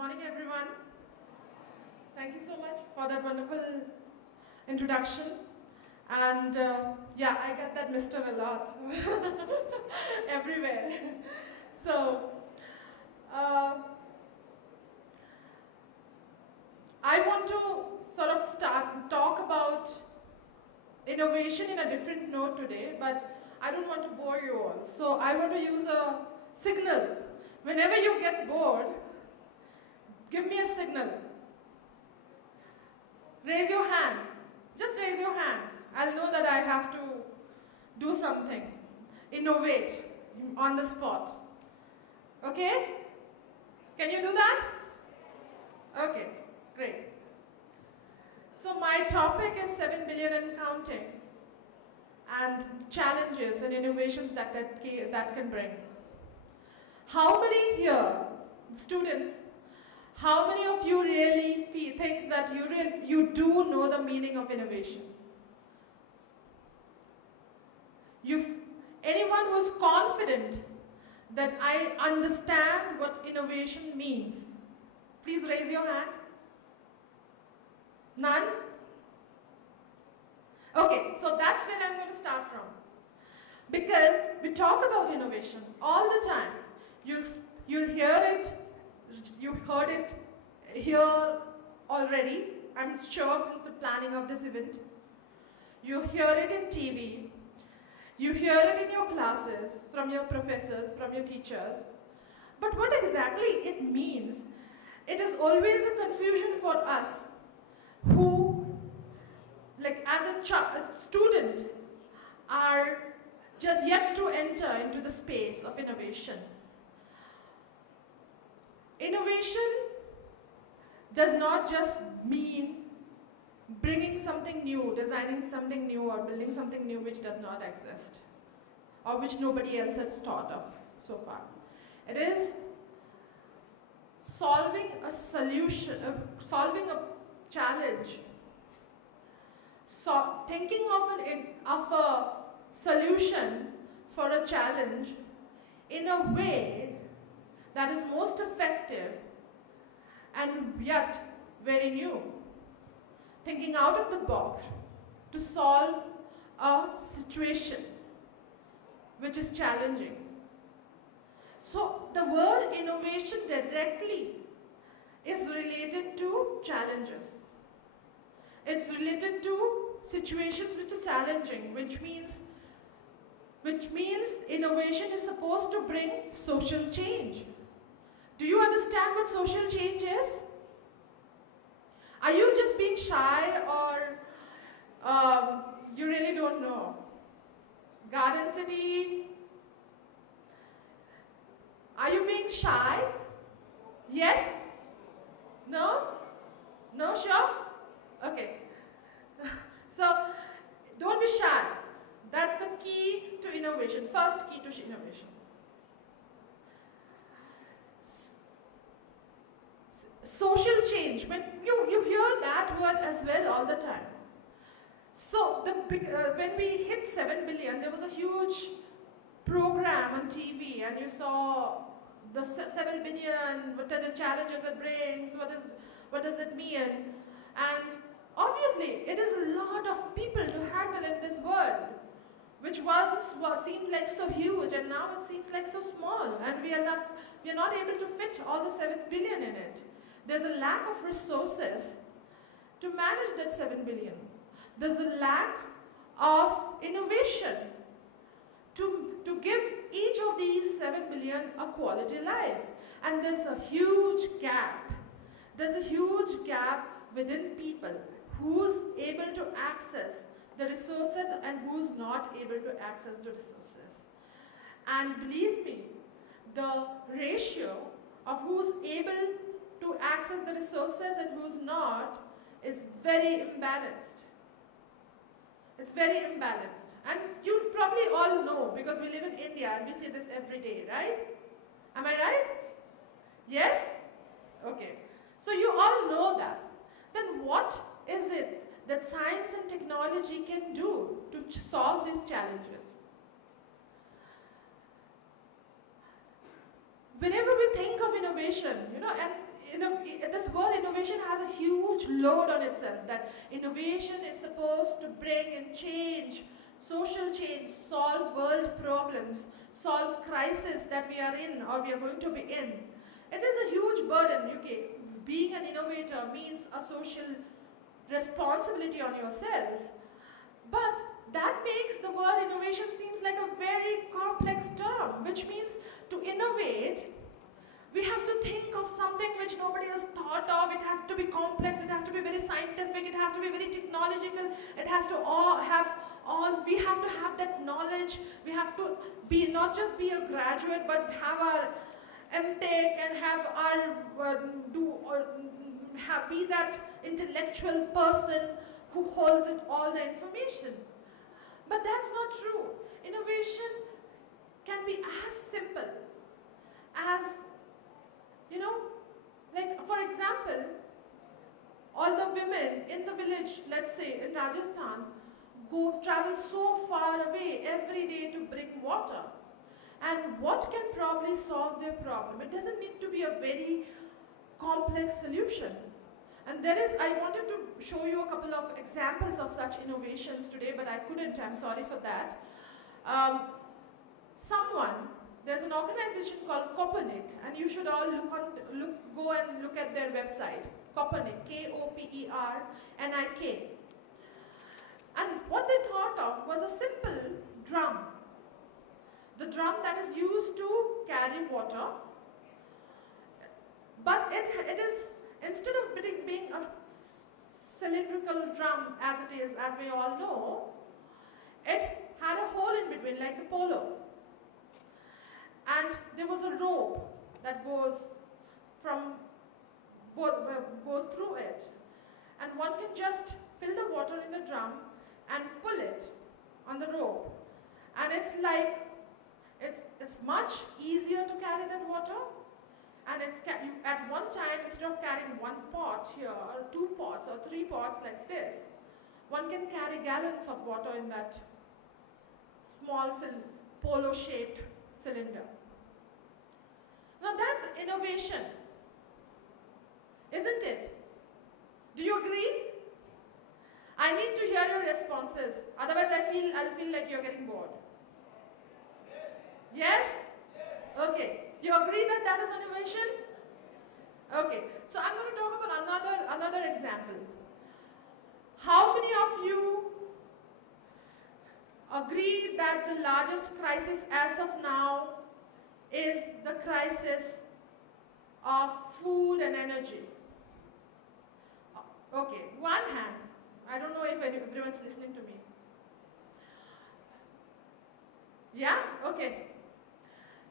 morning, everyone. Thank you so much for that wonderful introduction. And yeah, I get that Mr. a lot everywhere. So, uh, I want to sort of talk about innovation in a different note today, but I don't want to bore you all. So I want to use a signal. Whenever you get bored, give me a signal. Raise your hand. Just raise your hand. I'll know that I have to do something. Innovate on the spot. Okay? Can you do that? Okay, great. So my topic is 7 billion and counting, and challenges and innovations that can bring. How many here, students, how many of you really think that you do know the meaning of innovation? Anyone who's confident that I understand what innovation means, please raise your hand. None? Okay, so that's where I'm going to start from. Because we talk about innovation all the time. You'll hear it, you heard it here already, I'm sure, since the planning of this event. You hear it in TV, you hear it in your classes, from your professors, from your teachers. But what exactly it means, it is always a confusion for us who, like as a student, are just yet to enter into the space of innovation. Innovation does not just mean bringing something new, designing something new, or building something new which does not exist, or which nobody else has thought of so far. It is solving a solution, solving a challenge, so thinking of a solution for a challenge in a way that is most effective and yet very new. Thinking out of the box to solve a situation which is challenging. So the word innovation directly is related to challenges. It's related to situations which are challenging, which means innovation is supposed to bring social change. Do you understand what social change is? Are you just being shy, or you really don't know? Garden City? Are you being shy? Yes? No? No, sure? Okay. So, don't be shy. That's the key to innovation, first key to innovation. Social change, when you hear that word as well all the time. So when we hit 7 billion, there was a huge program on TV, and you saw the 7 billion, what are the challenges it brings, what does it mean? And obviously, it is a lot of people to handle in this world, which once seemed like so huge, and now it seems like so small, and we are not able to fit all the 7 billion in it. There's a lack of resources to manage that 7 billion. There's a lack of innovation to give each of these 7 billion a quality life. And there's a huge gap. There's a huge gap within people who's able to access the resources and who's not able to access the resources. And believe me, the ratio of who's able to access the resources and who's not is very imbalanced. It's very imbalanced. And you probably all know, because we live in India and we see this every day, right? Am I right? Yes? Okay. So you all know that. Then what is it that science and technology can do to solve these challenges? Whenever we think of innovation, and this word innovation has a huge load on itself, that innovation is supposed to bring and change, social change, solve world problems, solve crises that we are in or we are going to be in. It is a huge burden. Being an innovator means a social responsibility on yourself, but that makes the word innovation seems like a very complex term, which means to innovate, we have to think of something which nobody has thought of. It has to be complex, it has to be very scientific, it has to be very technological, it has to we have to have that knowledge. We have to be, not just be a graduate, but have our MTech and have our, be that intellectual person who holds it all the information. But that's not true. Innovation can be as simple as, like for example, all the women in the village, let's say in Rajasthan, travel so far away every day to bring water. And what can probably solve their problem? It doesn't need to be a very complex solution. And I wanted to show you a couple of examples of such innovations today, but I couldn't, I'm sorry for that. There's an organization called Kopernik, and you should all go and look at their website, Kopernik, Kopernik. And what they thought of was a simple drum. The drum that is used to carry water, but it is, instead of being a cylindrical drum as it is, as we all know, it had a hole in between, like the polo. And there was a rope that goes through it. And one can just fill the water in the drum and pull it on the rope. And it's much easier to carry that water. And at one time, instead of carrying one pot here, or 2 pots, or 3 pots like this, one can carry gallons of water in that small polo-shaped cylinder. Now that's innovation, isn't it? Do you agree? I need to hear your responses. Otherwise, I'll feel like you're getting bored. Yes? Okay. You agree that that is innovation? Okay. So I'm going to talk about another example. How many of you agree that the largest crisis as of now is the crisis of food and energy? Okay, one hand. I don't know if everyone's listening to me. Yeah? Okay.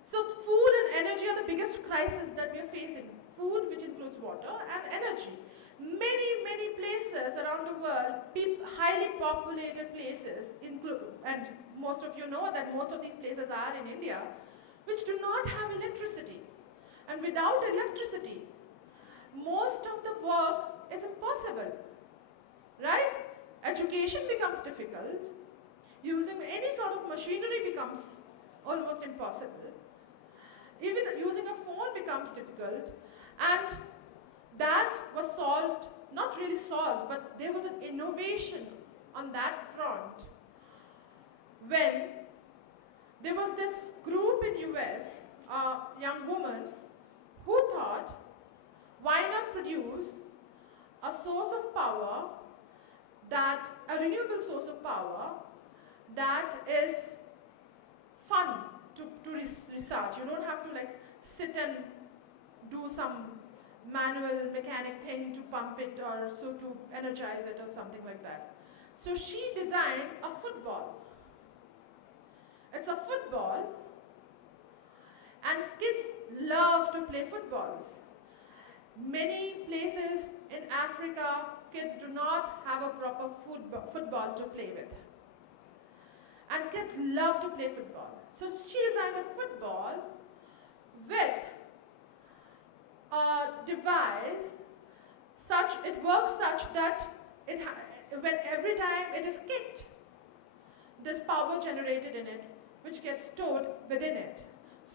So food and energy are the biggest crises that we are facing. Food, which includes water, and energy. Many places around the world, highly populated places, and most of you know that most of these places are in India, which do not have electricity. And without electricity, most of the work is impossible, right? Education becomes difficult. Using any sort of machinery becomes almost impossible. Even using a phone becomes difficult. And that was solved, not really solved, but there was an innovation on that front when there was this group in US, a young woman, who thought, why not produce a source of power, a renewable source of power that is fun to research. You don't have to sit and do some manual mechanic thing to pump it or so to energize it or something like that. So she designed a football. It's a football, and kids love to play footballs. Many places in Africa, kids do not have a proper football to play with. And kids love to play football. So she designed a football with a device it works such that every time it is kicked, there's power generated in it, which gets stored within it.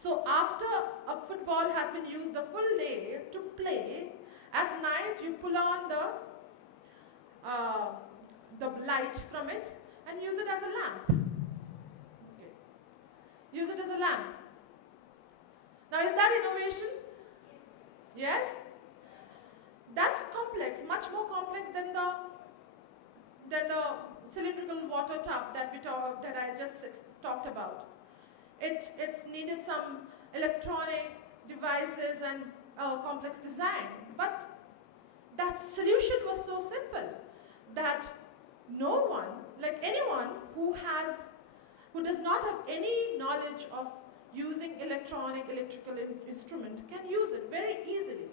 So after a football has been used the full day to play, pull on the light from it and use it as a lamp. Okay. Use it as a lamp. Now, is that innovation? Yes? That's complex, much more complex than the cylindrical water tub that I just talked about. It's needed some electronic devices and complex design, but that solution was so simple that no one, like anyone who does not have any knowledge of using electrical instrument can use it very easily.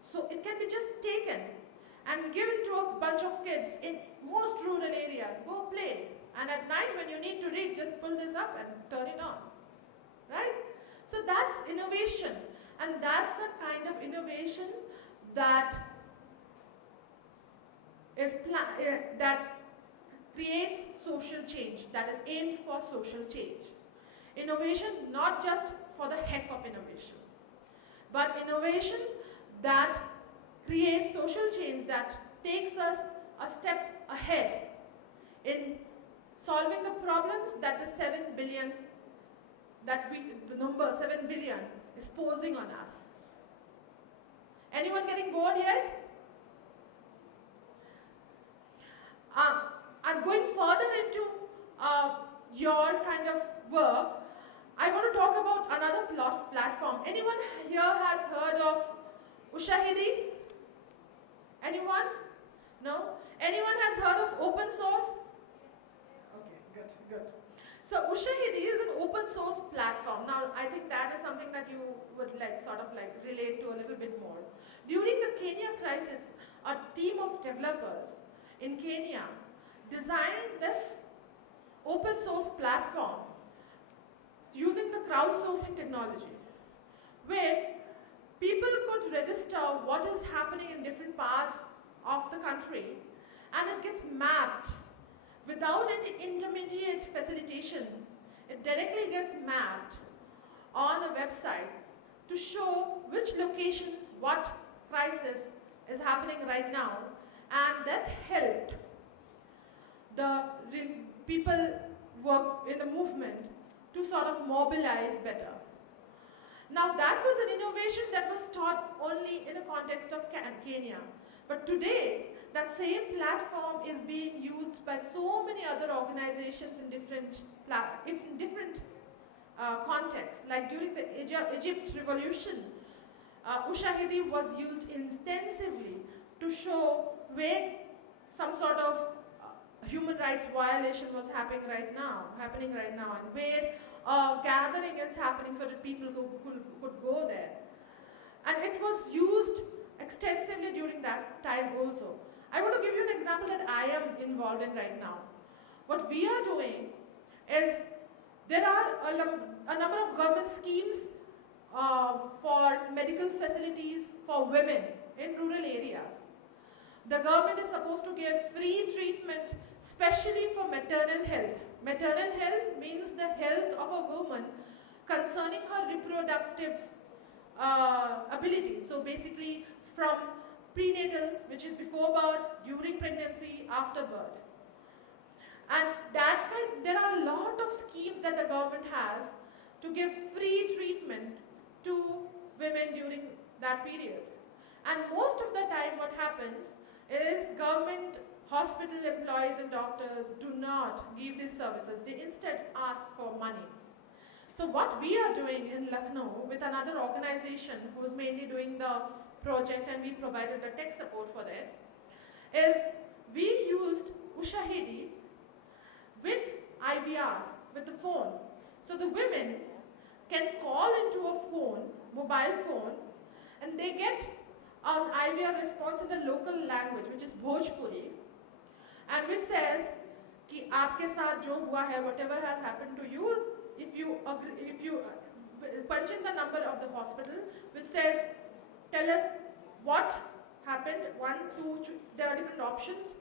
So it can be just taken and given to a bunch of kids in most rural areas. Go play. And at night when you need to read, just pull this up and turn it on. Right? So that's innovation. And that's the kind of innovation that that creates social change, that is aimed for social change. Innovation not just for the heck of innovation, but innovation that creates social change, that takes us a step ahead in solving the problems that the 7 billion, the number 7 billion is posing on us. Anyone getting bored yet? I'm going further into your kind of work. I want to talk about another platform. Anyone here has heard of Ushahidi? Anyone? No? Anyone has heard of open source? Okay, good. So Ushahidi is an open source platform. Now, I think that is something that you would relate to a little bit more. During the Kenya crisis, a team of developers in Kenya designed this open source platform using the crowdsourcing technology, where people could register what is happening in different parts of the country, and it gets mapped without any intermediate facilitation. It directly gets mapped on a website to show which locations, what crisis is happening right now, and that helped the people work in the movement to sort of mobilize better. Now that was an innovation that was taught only in the context of Kenya. But today, that same platform is being used by so many other organizations in different contexts. Like during the Egypt revolution, Ushahidi was used extensively to show where some sort of human rights violation was happening right now, and where gathering is happening so that people could go there. And it was used extensively during that time also. I want to give you an example that I am involved in right now. What we are doing is there are a number of government schemes for medical facilities for women in rural areas. The government is supposed to give free treatment, especially for maternal health. Maternal health means the health of a woman concerning her reproductive ability. So basically from prenatal, which is before birth, during pregnancy, after birth. And there are a lot of schemes that the government has to give free treatment to women during that period. And most of the time what happens is government hospital employees and doctors do not give these services. They instead ask for money. So what we are doing in Lucknow with another organization who is mainly doing the project, and we provided the tech support for it, is we used Ushahidi with IVR, with the phone. So the women can call into a phone, mobile phone, and they get an IVR response in the local language, which is Bhojpuri, and which says कि आपके साथ जो हुआ है, whatever has happened to you, if you punch in the number of the hospital, which says, tell us what happened, 1, 2, 3, there are different options,